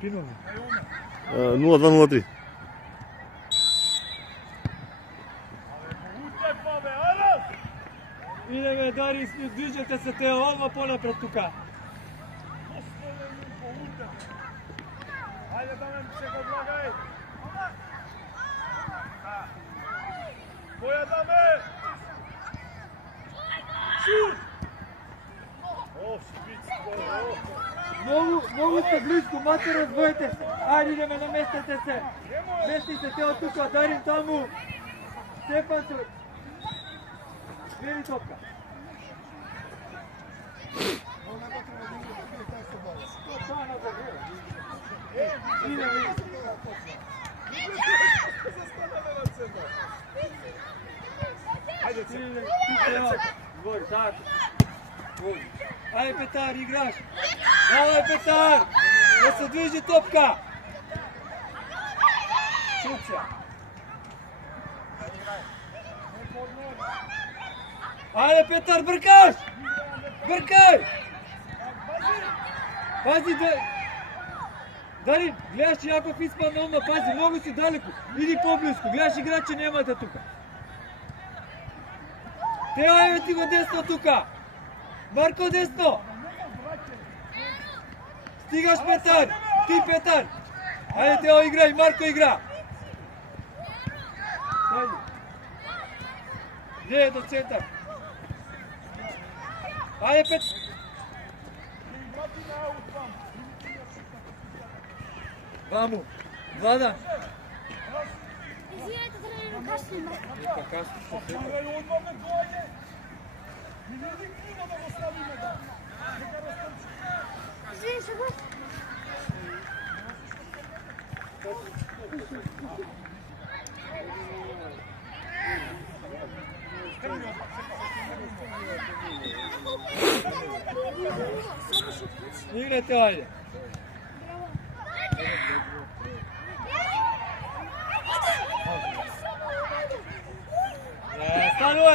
Пинови. 0-2-0-3. Идеме, Дари, движете се Тео, одма понапред тука. Ајде да ме се го благај. Која да ме? Шут! Многу сте близко, мате развојте се. Ајде идеме, наместете се. Мести се Тео тука, Дарин таму. Стефан се. Гледи топка. Ајде Петар, играш. Давај Петар. Да се движи топка. Шуца. Ајде Петар, бркаш! Бркај! Пази, Дарин, гледаш Јаков испадна одма, пази, многу си далеку. Иди поблиску, гледаш играчи немате тука. Тео, ајде ти го десно тука. Марко десно. Стигаш Петар, ти Петар. Ајде Тео играј, Марко игра. Ајде до центар. Ајде Петар. Ваму, Владан. Извинете, тренер, касним. Па касним се се. Извини се, гост. Играте, ајде.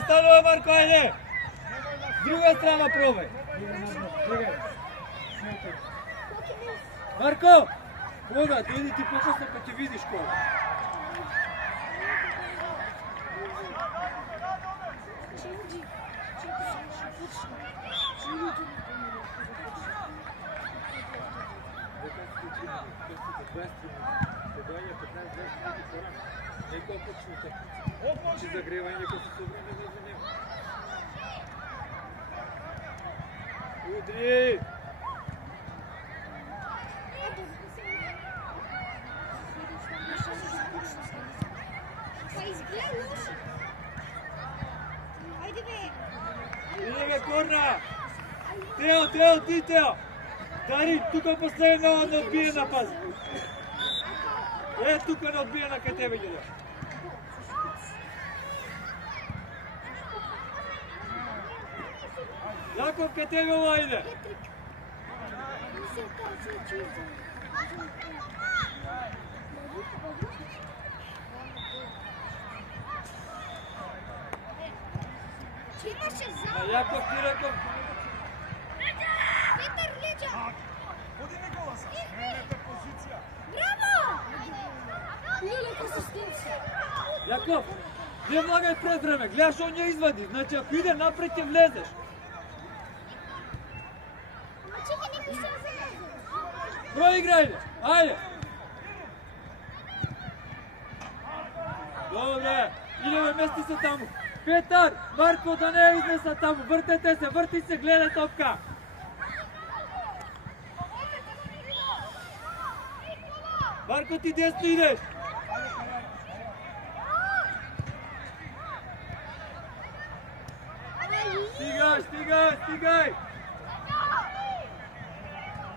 Станувај, Марко, ајде! Друга страна пробај. Марко! Кога, дојди ти покосно па ќе видиш кога. Ще загрева и некој се собране за него. Удри! Иде бе, корна! Тео, ти Тео! Дарин, тука последна одбиена, пази! Тука на одбиена кај тебе ќе дојде. Јаков, кај тебе ова иде. Јаков, ти реков. Петар, леđa. Ходи Никола, сменете позиција. Браво! Лелека се скинси. Јаков, не влагај пред време, гледаш он ја извади. Значи, ако иде напред ќе влезеш. Проиграјте, ајде! Добре, идеме, мести се таму. Петар, Марко, да не изнеса таму, вртете се, врти се, гледа топка. Марко, ти десно идеш. Стигај!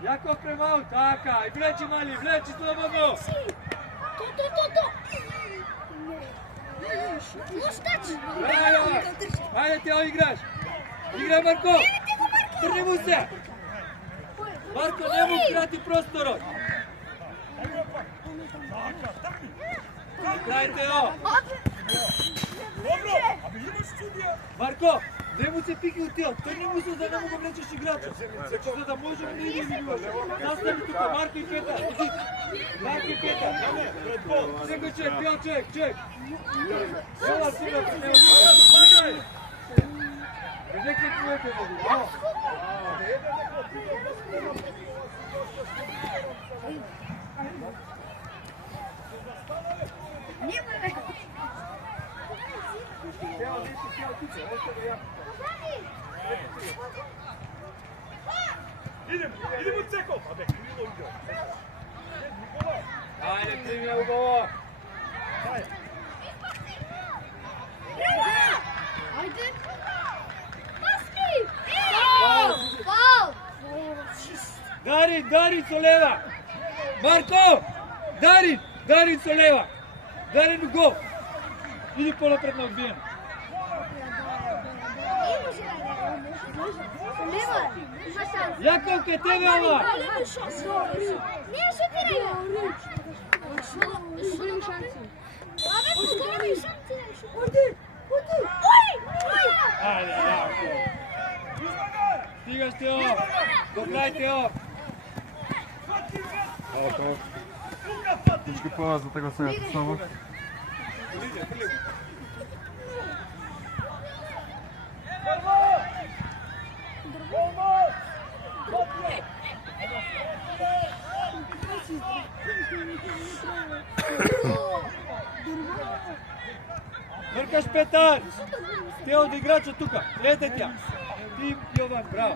Јаков према аут, така, и влечи мали, влечи слободно! То! Мустач! Ајде Тео, играш! Играј Марко! Трни му се! Марко, не му крати просторот! Играј Тео! Добро, абе имаш студија. Марко, Не му се пики от тел, трни му се да не му го влечеш играча. За да можем да издигнуваш. Настави тука, Марко и Петър. Марко и Петър. Сега човек, бял човек. Ела силата, не отивай. Нека твоите да го. Idemo Cekov! Abе, Milo ide. Nikola! Ajde, primi ugovor. Ajde. Pasti! Faul! Darin soleva. Marko! Darin soleva. Darin u gol. Idi pola pred na odbijanje. Jakov, kaj tebe ova? Nije šutiraju! Ajde, jako. Stigaš Teo. Dokraj Teo. Evo kao. Точки плана за tego сега само. Mrkaš Petar. Teo od igrača tuka. Lete tja. Ti Jovan, bravo.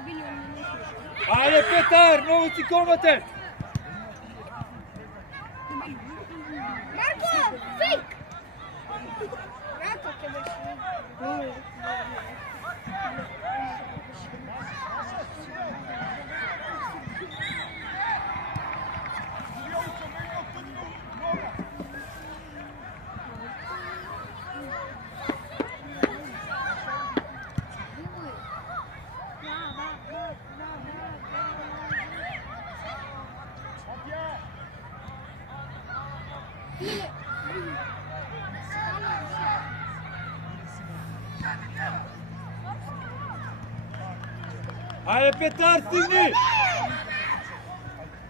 Ajde Petar, novuci kombater. Marko, fake! Marko, ke vrši. Ajde Petar, stigni!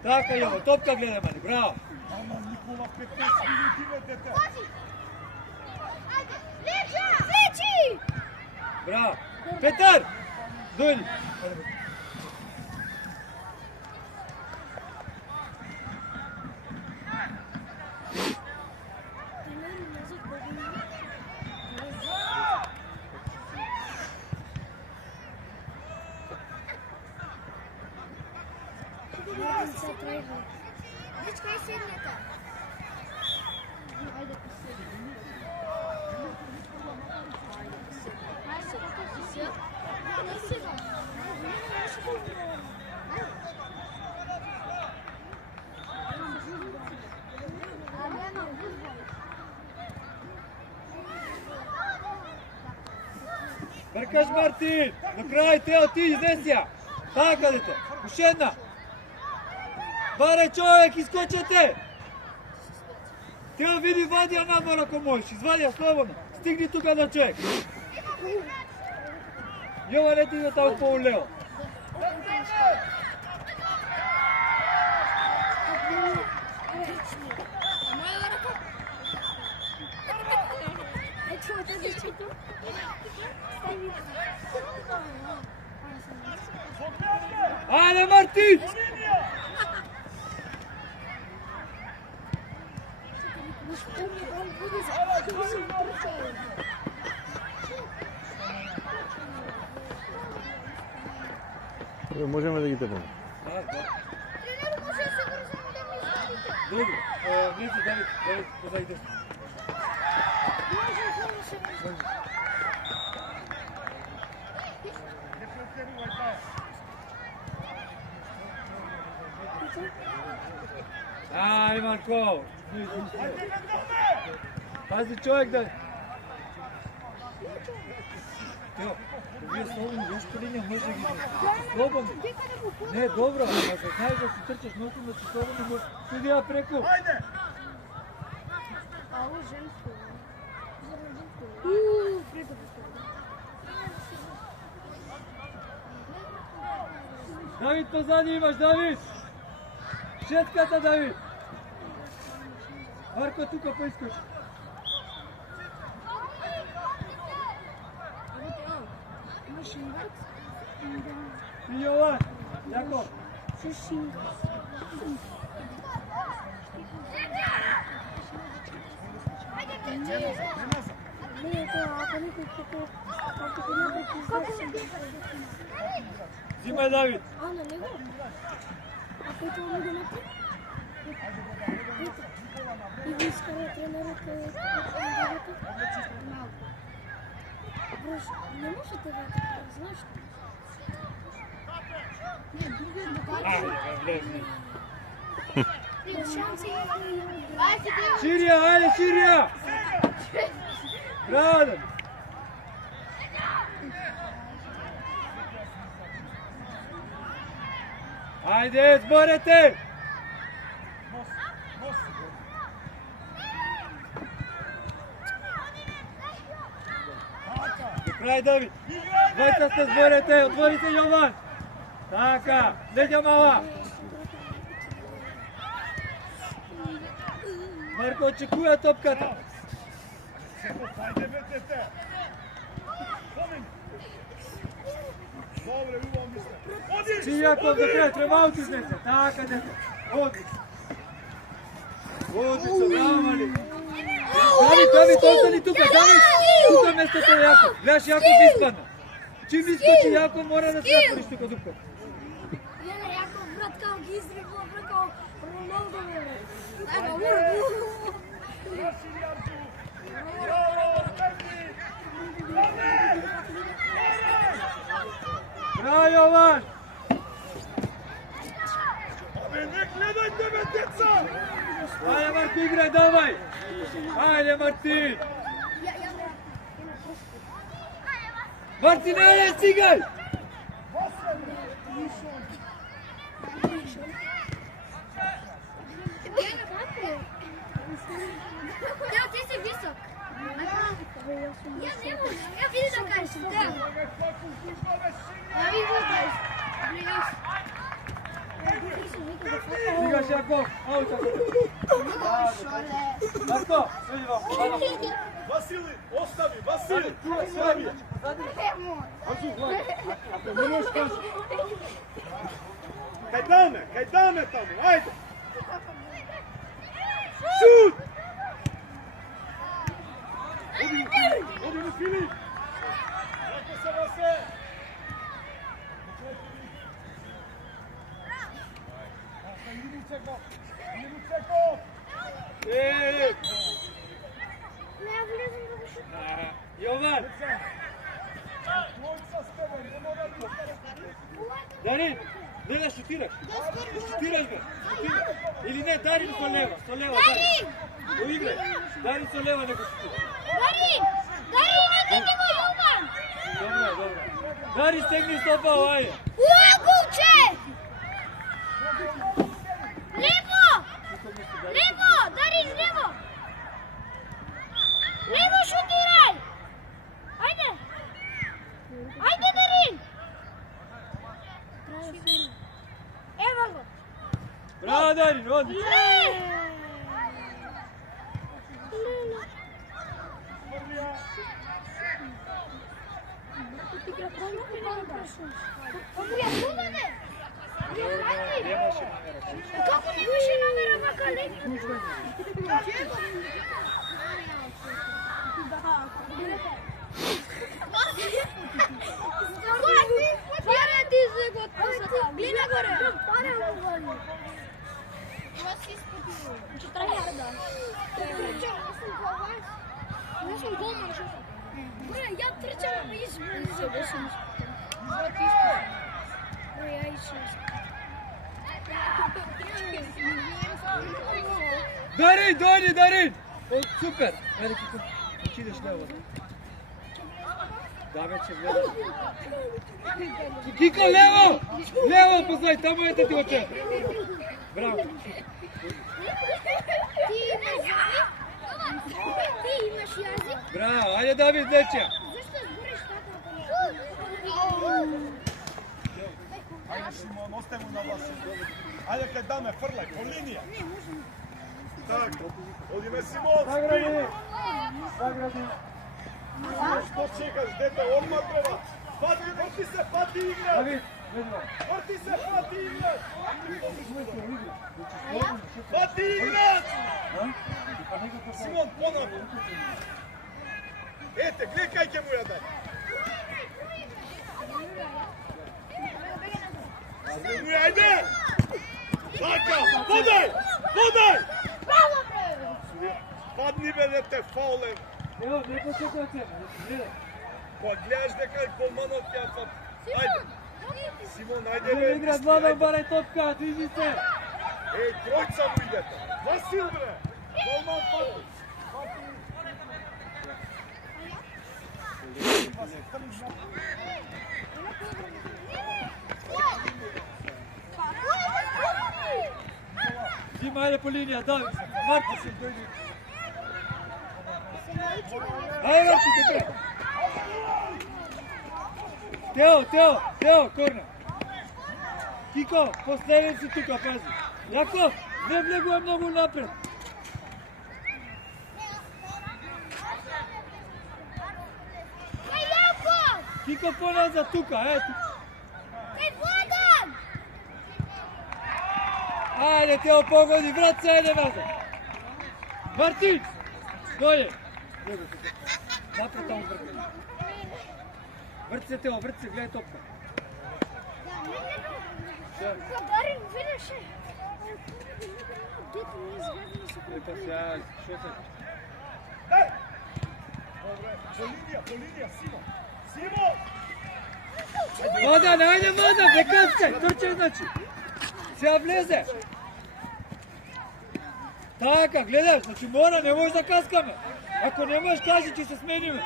Така Jovo, topka gleda meni, bravo. Ама Никола 15 минути на дете. Leči! Bravo. Petar! Dulj! Дечка, седнете. Ajde, Mrkaš Martin! Do kraja Teo, ti iznesi ja! Така дете! Уште една! Баре човек, искочете! Тео види, вади ја надвор ако можеш, извади ја слободно! Стигни тука до човек! Јова не ти да таму по-улево! Ајде Мартин! Можеме да ги тепаме. Тренер, може да се врзаме да ми извадите. Добро, влези Давид, позади десно. Може да се врзаме. Не претерувај таа. Ај, Марко! Ајде на доме! Пази човек да... Тео, вие слободно, вешка линија може да ги... Слободно! Не, добро, ако знаеш да си трчаш носно, да си слободно, туди ја преку. Ајде! Ало, женско. Давид, позади имаш, Давид! Шетката, Давид! Марко, тука поискочи. И Јован, Јаков. Зимај, Давид. Не можете да знаеш. Ширија, ајде, Ширија! Браво! Ајде, зборете! Крај, Давид! Двојца сте зборете, отворите Јован! Така, леѓа мала! Марко очекува топката! Ајде, бе, дете! Добре, убаво мисле. Оди! Цијаков до крај, треба утиснете! Така, дете! Оди! Оди се, браво, мали! Давид, остани тука, Давид! Тука местото е Јаков! Гледаш, Јаков испадна! Чим искочи Јаков, мора да се отвориш тука дупка. Јаков, брат, као ги издригла, брат, као Роналдо, Браво, Јован! Абе, не гледајте, бе, деца! Ајде, Марко, играј, давај! Ајде, Мартин! Мартин, ајде, стигај! Да, ти си висок. Ја не можеш, ја види да кажеш, да. Ја види да кажеш. Стигаш, Јаков! Ау, така! Марко, иди вам! Васили, остави, Васили! Остави! Кај даме таму, ајде! Шут! Оди му, Филип! Јако се, Васе! Иди му, Цеков! Не, ја влезам да го шутам. Јован! Лојца с тебе, не мора да Дарин, не да шутираш. Шутираш бе. Шутираш. Или не, Дарин со лева, Дарин! Го играј. Дарин со лева не го шутира. Дарин, не го Јован! Добре. Дарин, стегни стопа, ајде. Уакулче! Лево! Дарин, лево! Лево шутирај! Ајде! Ајде, Дарин! Ева го! Браво, Дарин, оди. Како немаше номера на кале? Пара ти се го отпусна. Глина горе. Пара го горе. Ова си испотиво. 4000. Не сум голман, шо сум. Бре, ја трчам избрзо. Бре, ја ишам. Дарин! О, супер! Ајде, Кико, идеш лево. Да, вече гледа. Кико, лево! Лево, познај, тамо ете ти оче. Браво. Ти имаш јазик? Браво, ајде Давид, дече. Зашто збориш така? Шимон, остай му на власт. Ајде кај даме, фрлај, по линија. Така, одиме Симон, спи. Загради. Што чекаш, дете, одма треба. Врти се, пати играч. Давид, видно. Врти се, пати играч. Пати играч. Симон, понапред. Ете, гледај кај ќе му ја даде. Ајде! Така, подај! Подај! Падни бе, дете, фауле. Ево, не почекай од себе. Гледај. Па гледаш дека и голманот ќе фат. Ајде. Симон, ајде Не бе. играат Владан, барај топка, движи се. Еј, тројца му идете. Васил бре. Голман пати. Дима, ајде по линија, Давид. Марко се дојди. Ајде, Марко, те. Тео, корнер. Кико, последен си тука, пази. Јаков, не влегува многу напред. Кико поназад тука, ето. Ајде, Тео, погоди, врат се, ајде назад. Мартин, дојде. Напред таму врт. Врт се, Тео, врт се, гледај топка. Ето сега, шо се? Дај! Добре, по линија, Симон. Симон! Водан, ајде Водан, не каскај, трчај значи. Сега влезе. Така, гледај, значи мора, не може да каскаме. Ако не можеш, кажи, че се смениме.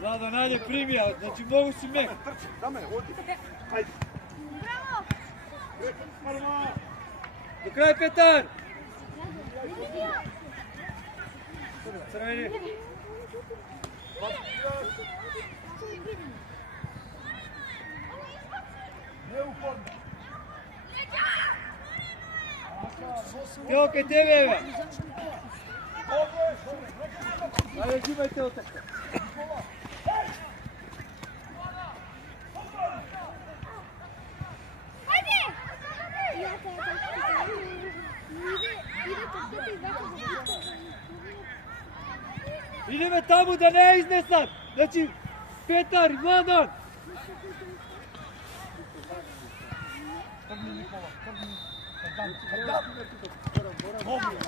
Владан, ајде прими ја, значи многу си мек. Трчи, даме, оди. Ајде. Прва! До крај Петар. Црвени. Не упорно. Тео, кај тебе, бе. Добре, Ајде, взимај Тео така. Идеме таму да не ја изнесат. Значи, Петар и Владан.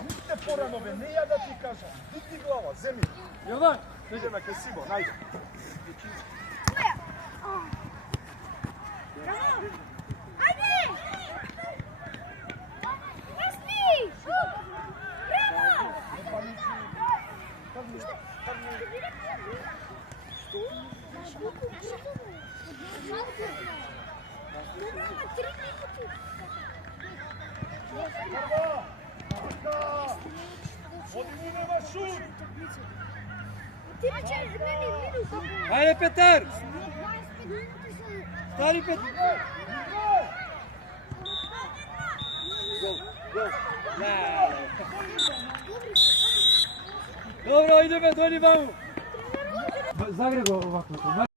Никте порано бе, не ја да ти кажам. Дигни глава, земи. Јован, Идеме кај Симон, ајде. Оди нема шут. ајде Петар. Стани Петар. Гол. Добро, идеме, дојди ваму. Загре го овако.